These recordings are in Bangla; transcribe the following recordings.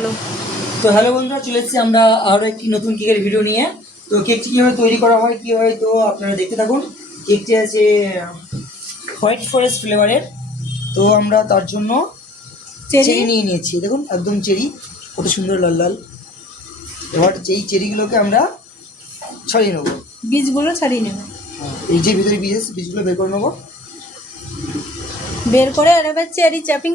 বলো। তো হ্যালো বন্ধুরা, চলে এসেছি আমরা আরও একটি নতুন কেকের ভিডিও নিয়ে। তো কেকটি কীভাবে তৈরি করা হয় কী হয় তো আপনারা দেখতে থাকুন। কেকটি আছে হোয়াইট ফরেস্ট ফ্লেভারের। তো আমরা তার জন্য চেরি নিয়ে নিয়েছি, দেখুন একদম চেরি, কত সুন্দর লাল লাল। এবার যেই চেরিগুলোকে আমরা ছাড়িয়ে নেবো, বীজগুলো ছাড়িয়ে নেবে। এই যে ভিতরে বীজগুলো বের করে নেবো, বের করে আর এবার চেরি চ্যাপিং।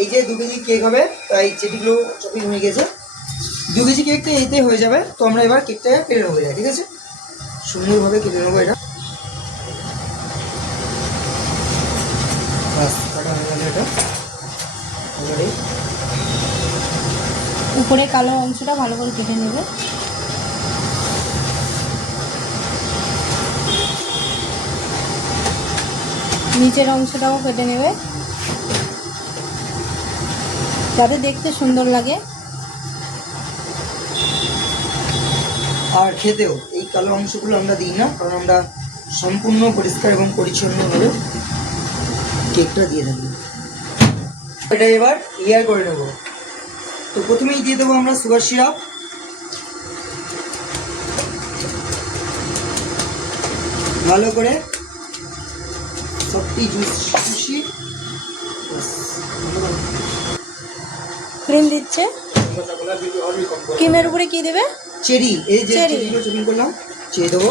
এই যে 2 কেজি কেক হবে, তাই চেরিগুলো চপিং হয়ে গেছে। 2 কেজি কেকটা এইতে হয়ে যাবে। তো আমরা এবার কেকটা কেটে নেবো, ঠিক আছে, সুন্দরভাবে কেটে নেবো এটা। বাস কাটা হয়ে গেল এটা অলরেডি। উপরে কালো অংশটা ভালো করে কেটে নেবে। নিচের অংশটাও কেটে নেবে যাতে দেখতে সুন্দর লাগে। আর খেতেও এই কালো অংশগুলো আমরা দিই না, কারণ আমরা সম্পূর্ণ পরিষ্কার এবং পরিচ্ছন্নভাবে কেকটা দিয়ে থাকি। এটা এবার লেয়ার করে নেব। তো প্রথমেই দিয়ে দেবো আমরা সুগার সিরাপ, ভালো করে সবটি জুসি। ক্রিম দিচ্ছে, ক্রিমের উপরে কি দেবে? চেরি, এই যে চেরিগুলো চপিং করলাম, চেয়ে দেবো।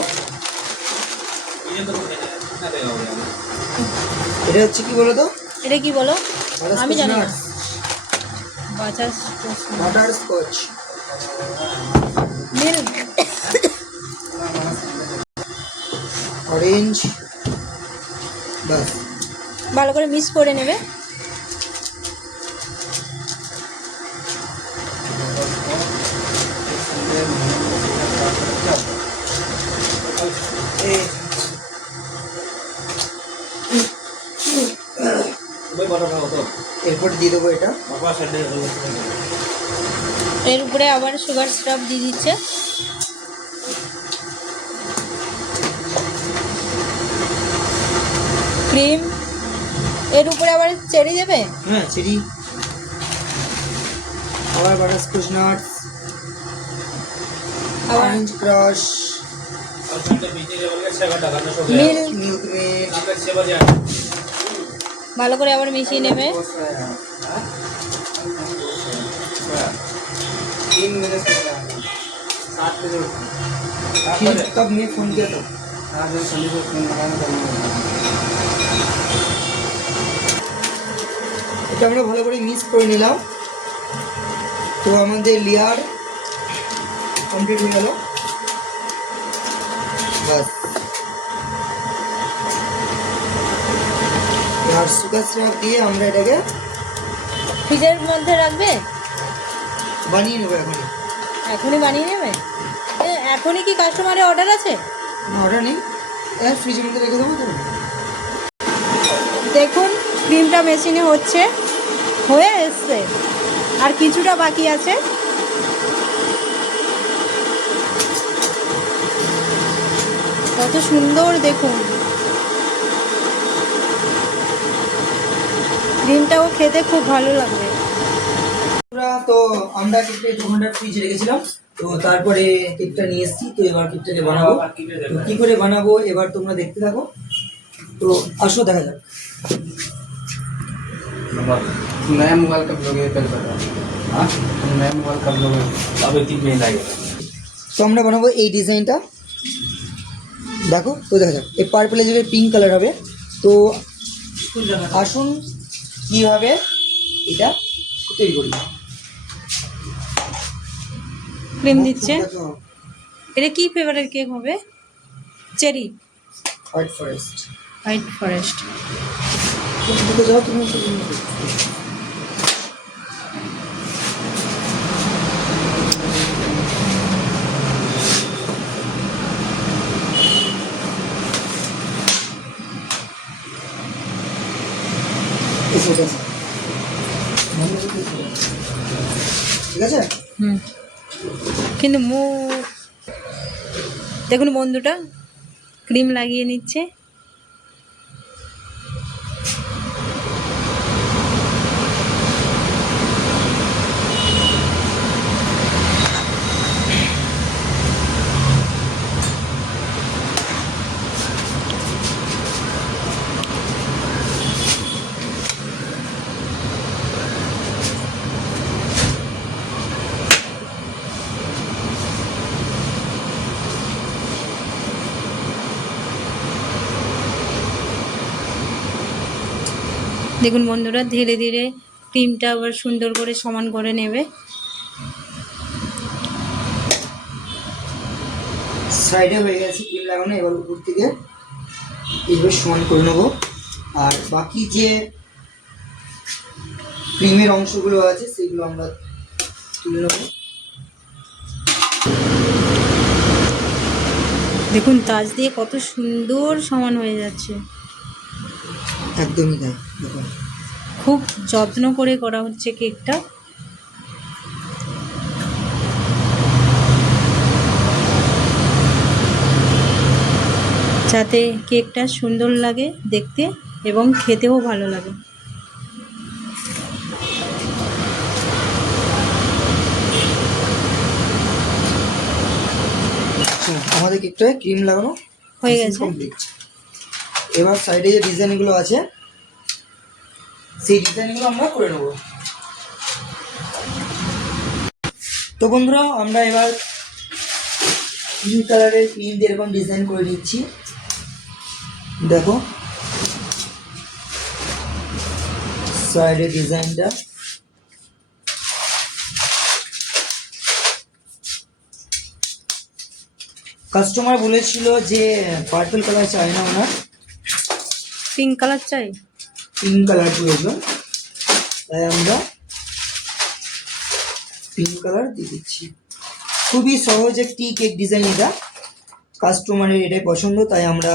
এটা হচ্ছে কি বলো তো, এটা কি বলো? আমি জানি না। Butterscotch, milk, orange. বাস ভালো করে মিক্স করে নেবে। এরপর দিয়ে দেবো এটা। এর উপরে আবার সুগার সিরাপ দিয়ে দিচ্ছে। ক্রিম, এর উপরে আবার চেরি দেবে। হ্যাঁ চেরি, আবার butterscotch nuts, orange crush, milk, ভালো করে আবার মিশিয়ে নেবে। कब मैं फोन किया था? এটা আমরা ভালো করে মিক্স করে নিলাম। তো আমাদের লেয়ার কমপ্লিট হয়ে গেল। বাস আর সুগার সিরাপ দিয়ে আমরা এটাকে ফ্রিজের মধ্যে রাখবে, বানিয়ে নেবো। এখনই বানিয়ে নেবে? এখনই কি কাস্টমারের অর্ডার আছে? অর্ডার নেই, ফ্রিজের মধ্যে রেখে দেবো। তো দেখুন ক্রিমটা মেশিনে হচ্ছে, হয়ে এসছে, আর কিছুটা বাকি আছে। কত সুন্দর দেখুন, ক্রিমটাও খেতে খুব ভালো লাগবে। তো আমরা কেকটা 2 ঘন্টা ফ্রিজে রেখেছিলাম। তো তারপরে কেকটা নিয়ে এসেছি। তো এবার কেকটাকে বানাবো। তো কী করে বানাবো এবার তোমরা দেখতে থাকো। তো আসো দেখা যাক। नया मोबाइल का ब्लॉग है कल पता। हाँ नया मोबाइल का ब्लॉग है अब 3 महीना आएगा। তো আমরা বানাবো এই ডিজাইনটা, দেখো। তো দেখা যাক, এই পার্পলের জায়গায় পিঙ্ক কালার হবে। তো আসুন কীভাবে এটা তৈরি করি। ক্রিম দিচ্ছে। এটা কি ফ্লেভারের কেক হবে? Cherry, white forest. White forest. যাও তুমি। ঠিক আছে। কিন্তু দেখুন বন্ধুটা ক্রিম লাগিয়ে নিচ্ছে। দেখুন বন্ধুরা, ধীরে ধীরে ক্রিমটা আবার সুন্দর করে সমান করে নেবে। সাইডে হয়ে গেছে ক্রিম লাগানো, এবার উপর থেকে এইভাবে সমান করে নেবো। আর বাকি যে ক্রিমের অংশগুলো আছে সেগুলো আমরা তুলে নেবো। দেখুন তাজ দিয়ে কত সুন্দর সমান হয়ে যাচ্ছে। একদমই তাই, দেখুন খুব যত্ন করে করা হচ্ছে কেকটা। যাতে কেকটা সুন্দর লাগে দেখতে এবং খেতেও ভালো লাগে। আমাদের কেকটায় ক্রিম লাগানো হয়ে গেছে। কমপ্লিট। এবার সাইডে যে ডিজাইনগুলো আছে সেই ডিজাইনগুলো আমরা করে নেব। তো বন্ধুরা, আমরা এবার পিঙ্ক কালারের ক্রিম দিয়ে এরকম ডিজাইন করে নিচ্ছি। দেখো সাইডের ডিজাইনটা। কাস্টমার বলেছিল যে পার্পল কালার চাই না, ওনার পিঙ্ক কালার চাই, পিঙ্ক কালার প্রয়োজন, তাই আমরা পিঙ্ক কালার দিয়ে দিচ্ছি। খুবই সহজ একটি কেক ডিজাইন, এটা কাস্টমারের এটাই পছন্দ, তাই আমরা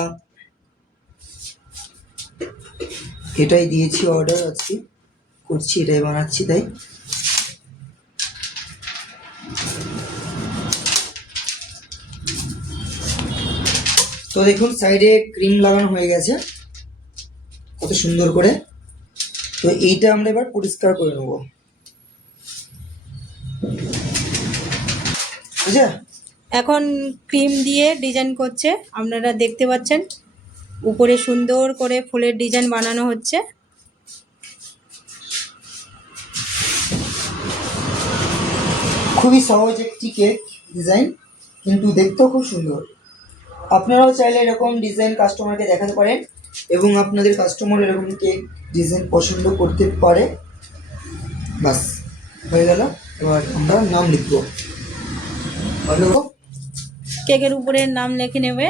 এটাই দিয়েছি অর্ডার, আজকে করছি, এটাই বানাচ্ছি। তাই তো দেখুন সাইডে ক্রিম লাগানো হয়ে গেছে কত সুন্দর করে। তো এইটা আমরা এবার পরিষ্কার করে নেব, বুঝা? এখন ক্রিম দিয়ে ডিজাইন করছে, আপনারা দেখতে পাচ্ছেন। উপরে সুন্দর করে ফুলের ডিজাইন বানানো হচ্ছে। খুবই সহজ একটি কেক ডিজাইন, কিন্তু দেখতেও খুব সুন্দর। আপনারাও চাইলে এরকম ডিজাইন কাস্টমারকে দেখাতে পারেন এবং আপনাদের কাস্টমার এরকম কেক ডিজাইন পছন্দ করতে পারে। বাস হয়ে গেল। এবার আমরা নাম লিখবো। ভালো, কেকের উপরে নাম লিখে নেবে।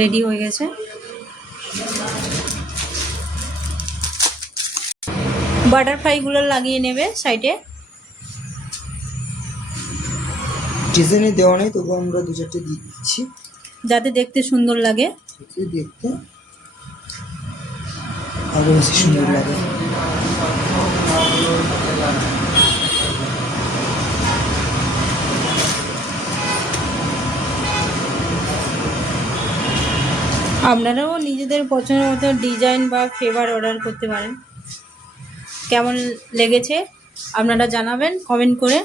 রেডি হয়ে গেছে। বাটারফ্লাইগুলো লাগিয়ে নেবে সাইডে। ডিজাইনে দেওয়া নেই, তবু আমরা দু চারটে দিয়ে দিচ্ছি যাতে দেখতে সুন্দর লাগে। দেখতে আরো বেশি সুন্দর লাগে। আপনারাও নিজেদের পছন্দ মতো ডিজাইন বা ফ্লেভার অর্ডার করতে পারেন। কেমন লেগেছে আপনারা জানাবেন কমেন্ট করে।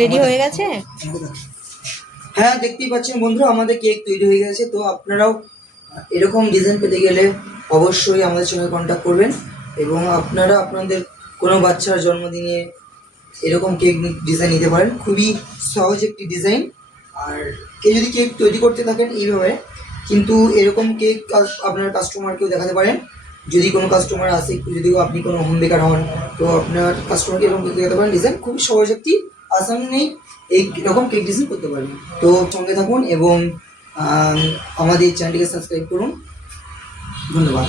রেডি হয়ে গেছে। হ্যাঁ, দেখতেই পাচ্ছেন বন্ধুরা, আমাদের কেক তৈরি হয়ে গেছে। তো আপনারাও এরকম ডিজাইন পেতে গেলে অবশ্যই আমাদের সঙ্গে কন্ট্যাক্ট করবেন এবং আপনারা আপনাদের কোনো বাচ্চার জন্মদিনে এরকম কেক ডিজাইন নিতে পারেন। খুবই সহজ একটি ডিজাইন। আর কেউ যদি কেক তৈরি করতে থাকেন এইভাবে, কিন্তু এরকম কেক আপনার কাস্টমারকেও দেখাতে পারেন। যদি কোনো কাস্টমার আসে, যদি আপনি কোনো হোম বেকার হন, তো আপনার কাস্টমারকে এরকম কেক দেখাতে পারেন। ডিজাইন খুবই সহজ একটি, আসান নেই এইরকম কেক ডিজাইন করতে পারবেন। তো সঙ্গে থাকুন এবং আমাদের চ্যানেলটিকে সাবস্ক্রাইব করুন। ধন্যবাদ।